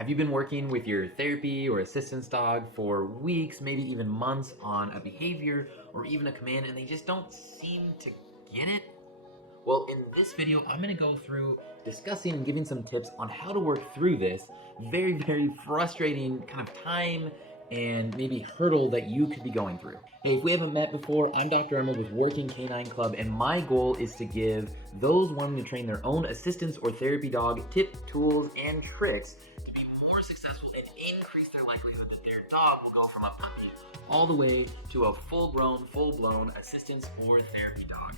Have you been working with your therapy or assistance dog for weeks, maybe even months on a behavior or even a command and they just don't seem to get it? Well, in this video, I'm gonna go through discussing and giving some tips on how to work through this very frustrating kind of time and maybe hurdle that you could be going through. Hey, if we haven't met before, I'm Dr. Emerald with Working Canine Club, and my goal is to give those wanting to train their own assistance or therapy dog tips, tools, and tricks to be more successful and increase their likelihood that their dog will go from a puppy all the way to a full-blown assistance or therapy dog.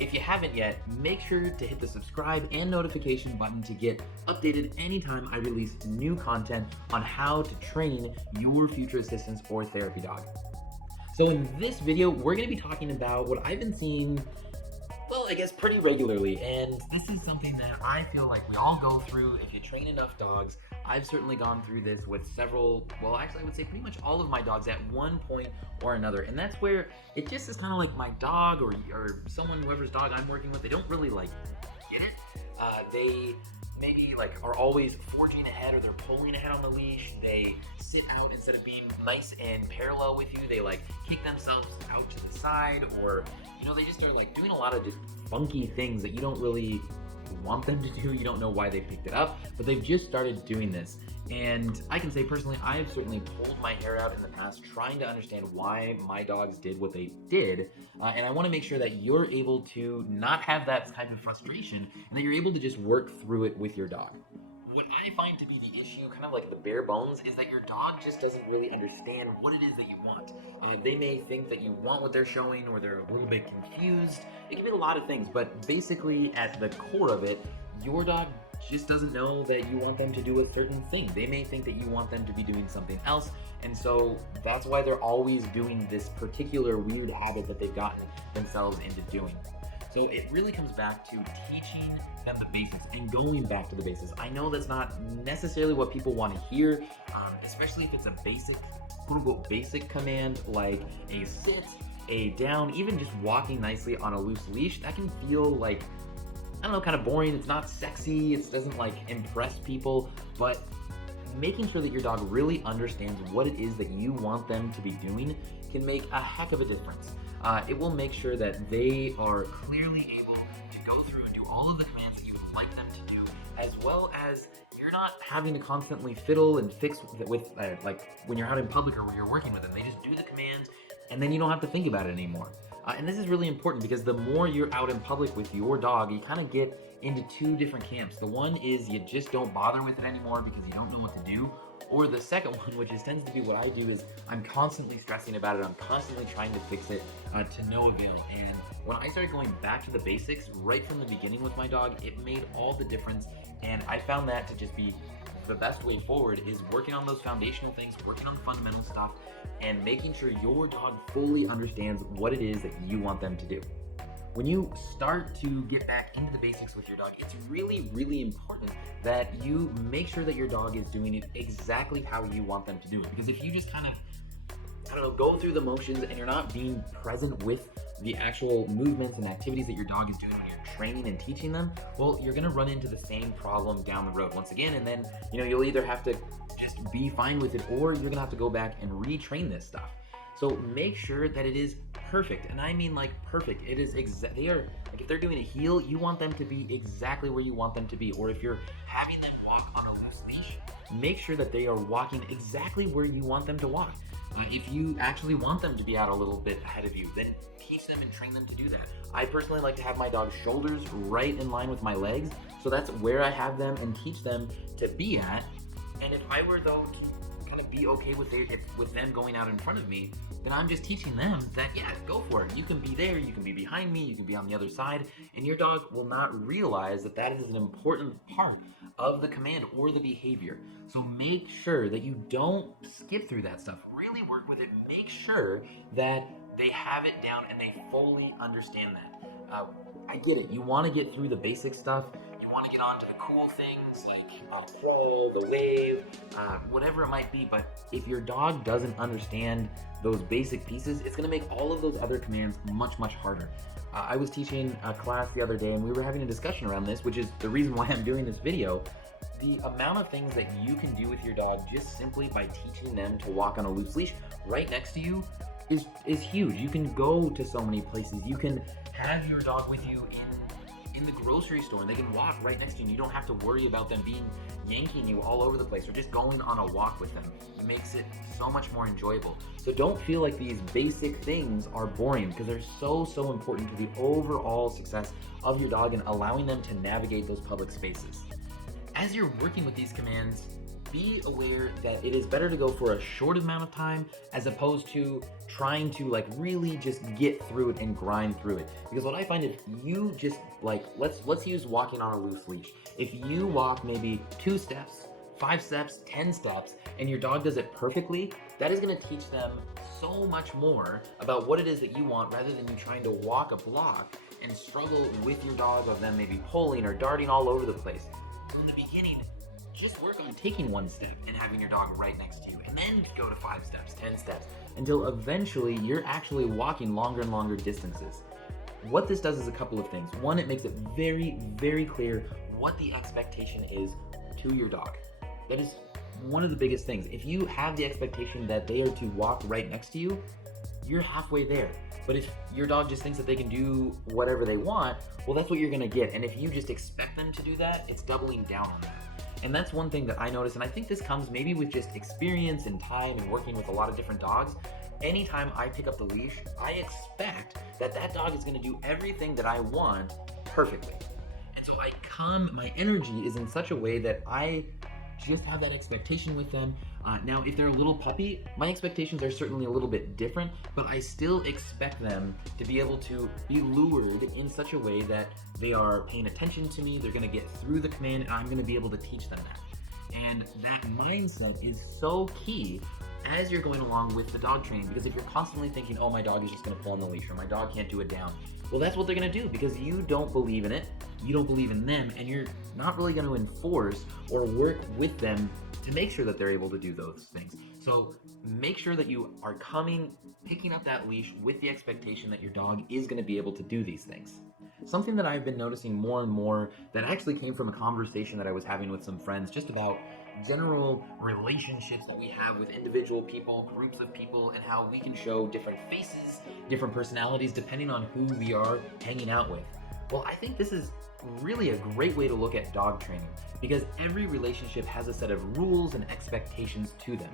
If you haven't yet, make sure to hit the subscribe and notification button to get updated anytime I release new content on how to train your future assistance or therapy dog. So in this video, we're going to be talking about what I've been seeing, well, I guess pretty regularly, and this is something that I feel like we all go through if you train enough dogs. I've certainly gone through this with several, well, actually I would say pretty much all of my dogs at one point or another, and that's where it just is kind of like my dog or someone, whoever's dog I'm working with, they don't really like get it. They maybe like are always forging ahead or they're pulling ahead on the leash. They sit out instead of being nice and parallel with you. They like kick themselves out to the side, or they just are like doing a lot of just funky things that you don't really want them to do. You don't know why they picked it up, but they've just started doing this. And I can say personally, I have certainly pulled my hair out in the past trying to understand why my dogs did what they did. And I want to make sure that you're able to not have that type of frustration and that you're able to just work through it with your dog. What I find to be the issue, kind of like the bare bones, is that your dog just doesn't really understand what it is that you want. They may think that you want what they're showing, or they're a little bit confused. It can be a lot of things, but basically at the core of it, your dog just doesn't know that you want them to do a certain thing. They may think that you want them to be doing something else, and so that's why they're always doing this particular weird habit that they've gotten themselves into doing. So it really comes back to teaching them the basics and going back to the basics. I know that's not necessarily what people want to hear, especially if it's a basic, quote-unquote, basic command like a sit, a down, even just walking nicely on a loose leash. That can feel like, I don't know, kind of boring. It's not sexy. It doesn't like impress people, but making sure that your dog really understands what it is that you want them to be doing can make a heck of a difference. It will make sure that they are clearly able to go through and do all of the commands that you would like them to do, as well as you're not having to constantly fiddle and fix with like when you're out in public or when you're working with them. They just do the commands and then you don't have to think about it anymore. And this is really important because the more you're out in public with your dog, you kind of get into two different camps. The one is you just don't bother with it anymore because you don't know what to do. Or the second one, which tends to be what I do, is I'm constantly stressing about it. I'm constantly trying to fix it to no avail. And when I started going back to the basics right from the beginning with my dog, it made all the difference. And I found that to just be the best way forward is working on those foundational things, working on the fundamental stuff, and making sure your dog fully understands what it is that you want them to do. When you start to get back into the basics with your dog, it's really important that you make sure that your dog is doing it exactly how you want them to do it. Because if you just kind of, I don't know, go through the motions and you're not being present with the actual movements and activities that your dog is doing when you're training and teaching them, well, you're gonna run into the same problem down the road once again, and then you'll either have to just be fine with it, or you're gonna have to go back and retrain this stuff. So make sure that it is perfect, and I mean like perfect. It is they are like, if they're doing a heel, you want them to be exactly where you want them to be. Or if you're having them walk on a loose leash, make sure that they are walking exactly where you want them to walk. If you actually want them to be out a little bit ahead of you, then teach them and train them to do that. I personally like to have my dog's shoulders right in line with my legs, so that's where I have them and teach them to be at. And if I were though to kind of be okay with them going out in front of me, then I'm just teaching them that, yeah, go for it. You can be there, you can be behind me, you can be on the other side, and your dog will not realize that that is an important part of the command or the behavior. So make sure that you don't skip through that stuff. Really work with it. Make sure that they have it down and they fully understand that. I get it. You want to get through the basic stuff. You want to get on to the cool things like crawl, the wave, whatever it might be. But if your dog doesn't understand those basic pieces, it's going to make all of those other commands much harder. I was teaching a class the other day and we were having a discussion around this, which is the reason why I'm doing this video. the amount of things that you can do with your dog just simply by teaching them to walk on a loose leash right next to you is huge. You can go to so many places. You can have your dog with you in the grocery store, and they can walk right next to you. You don't have to worry about them yanking you all over the place or just going on a walk with them. It makes it so much more enjoyable. So don't feel like these basic things are boring, because they're so important to the overall success of your dog and allowing them to navigate those public spaces. As you're working with these commands, be aware that it is better to go for a short amount of time as opposed to trying to like really just get through it and grind through it. Because what I find is you just like, let's use walking on a loose leash. If you walk maybe 2 steps, 5 steps, 10 steps, and your dog does it perfectly, that is going to teach them so much more about what it is that you want, rather than you trying to walk a block and struggle with your dog of them maybe pulling or darting all over the place. So in the beginning, just work on taking 1 step and having your dog right next to you, and then go to 5 steps, 10 steps, until eventually you're actually walking longer and longer distances. What this does is a couple of things. One, it makes it very clear what the expectation is to your dog. That is one of the biggest things. If you have the expectation that they are to walk right next to you, you're halfway there. But if your dog just thinks that they can do whatever they want, well, that's what you're gonna get. And if you just expect them to do that, it's doubling down on that. And that's one thing that I notice, and I think this comes maybe with just experience and time and working with a lot of different dogs. Anytime I pick up the leash, I expect that that dog is gonna do everything that I want perfectly. And so my energy is in such a way that I just have that expectation with them. Now, if they're a little puppy, my expectations are certainly a little bit different, but I still expect them to be able to be lured in such a way that they are paying attention to me, they're gonna get through the command, and I'm gonna be able to teach them that. And that mindset is so key as you're going along with the dog training, because if you're constantly thinking, oh, my dog is just gonna pull on the leash, or my dog can't do it down, well, that's what they're gonna do, because you don't believe in it, you don't believe in them, and you're not really gonna enforce or work with them to make sure that they're able to do those things. So make sure that you are picking up that leash with the expectation that your dog is gonna be able to do these things. Something that I've been noticing more and more that actually came from a conversation that I was having with some friends just about general relationships that we have with individual people, groups of people, and how we can show different faces, different personalities, depending on who we are hanging out with. Well, I think this is really a great way to look at dog training, because every relationship has a set of rules and expectations to them.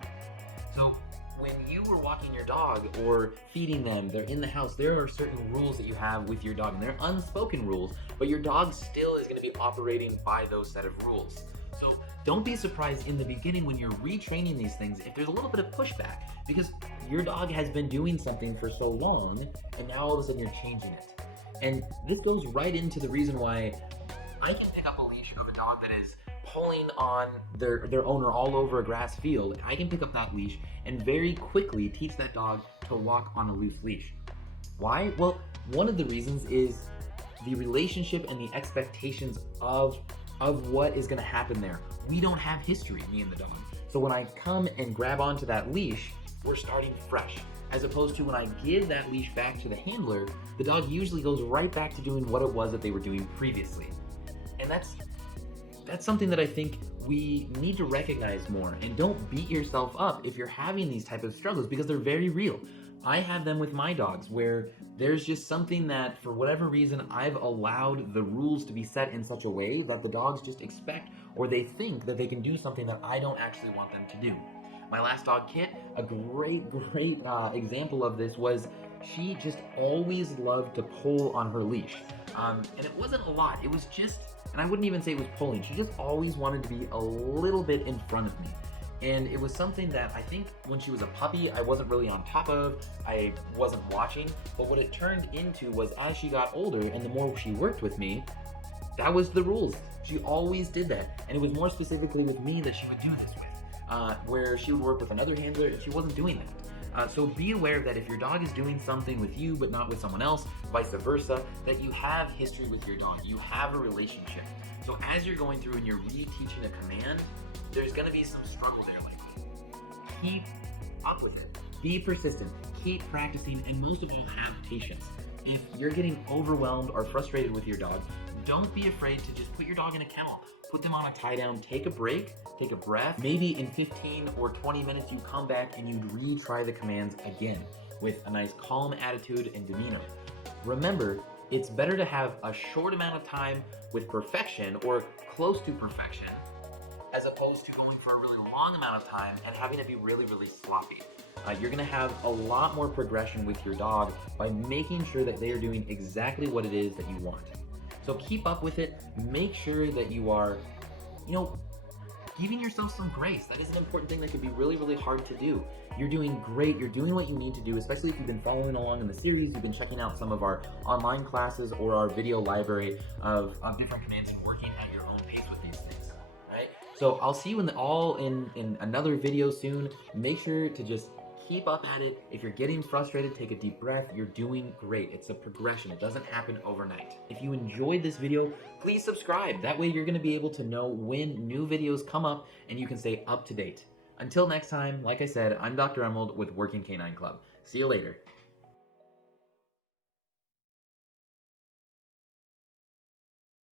So when you were walking your dog or feeding them, they're in the house, there are certain rules that you have with your dog, and they're unspoken rules, but your dog still is going to be operating by those set of rules. So don't be surprised in the beginning when you're retraining these things if there's a little bit of pushback, because your dog has been doing something for so long, and now all of a sudden you're changing it. And this goes right into the reason why I can pick up a leash of a dog that is pulling on their owner all over a grass field. I can pick up that leash and very quickly teach that dog to walk on a loose leash. Why? Well, one of the reasons is the relationship and the expectations of what is going to happen there. We don't have history, me and the dog. So when I come and grab onto that leash, we're starting fresh. As opposed to when I give that leash back to the handler, the dog usually goes right back to doing what it was that they were doing previously. And that's something that I think we need to recognize more. And don't beat yourself up if you're having these type of struggles, because they're very real. I have them with my dogs where there's just something that, for whatever reason, I've allowed the rules to be set in such a way that the dogs just expect, or they think that they can do something that I don't actually want them to do. My last dog, Kit, a great example of this was she just always loved to pull on her leash. And it wasn't a lot, it was just, and I wouldn't even say it was pulling, she just always wanted to be a little bit in front of me. And it was something that I think when she was a puppy, I wasn't really on top of, I wasn't watching, but what it turned into was as she got older and the more she worked with me, that was the rules. She always did that. And it was more specifically with me that she would do this with. Where she would work with another handler and she wasn't doing that. So be aware that if your dog is doing something with you but not with someone else, vice versa, that you have history with your dog, you have a relationship. So as you're going through and you're reteaching a command, there's gonna be some struggle there. Like, keep up with it, be persistent, keep practicing, and most of all, have patience. If you're getting overwhelmed or frustrated with your dog, don't be afraid to just put your dog in a kennel. Put them on a tie down, take a break, take a breath. Maybe in 15 or 20 minutes you come back and you'd retry the commands again with a nice calm attitude and demeanor. Remember, it's better to have a short amount of time with perfection or close to perfection as opposed to going for a really long amount of time and having to be really, really sloppy. You're gonna have a lot more progression with your dog by making sure that they are doing exactly what it is that you want. So keep up with it. Make sure that you are, giving yourself some grace. That is an important thing that could be really, really hard to do. You're doing great. You're doing what you need to do, especially if you've been following along in the series, you've been checking out some of our online classes or our video library of different commands and working at your own pace with these things, right? So I'll see you in another video soon. Make sure to just keep up at it. If you're getting frustrated, take a deep breath. You're doing great. It's a progression. It doesn't happen overnight. If you enjoyed this video, please subscribe. That way you're going to be able to know when new videos come up and you can stay up to date. Until next time, like I said, I'm Dr. Emerald with Working Canine Club. See you later.